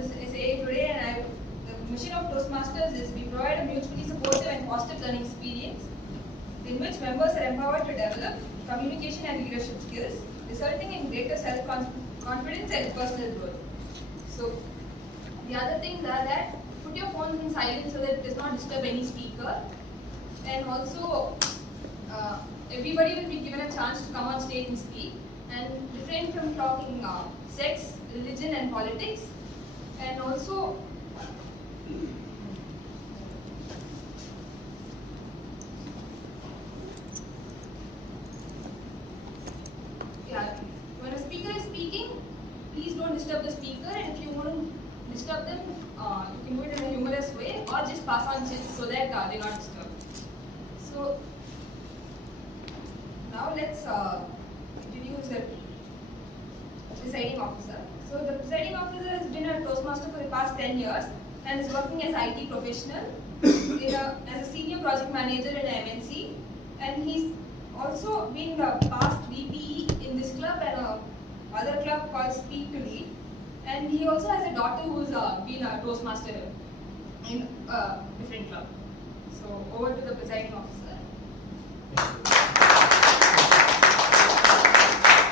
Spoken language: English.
this essay today, and the mission of Toastmasters is we provide a mutually supportive and positive learning experience in which members are empowered to develop communication and leadership skills, resulting in greater self-confidence and personal growth. So, the other things are that put your phones in silent so that it does not disturb any speaker, and also everybody will be given a chance to come on stage and speak, and refrain from talking sex, religion and politics, and also when a speaker is speaking, please don't disturb the speaker, and if you want to disturb them, you can do it in a humorous way or just pass on chits so that they're not disturbed. So now let's introduce the presiding officer. So the presiding officer has been a Toastmaster for the past 10 years and is working as IT professional as a senior project manager in an MNC, and he's also been the past VPE in this club and other club called Speak to Lead, and he also has a daughter who's been a Toastmaster in a different club. So over to the presiding officer.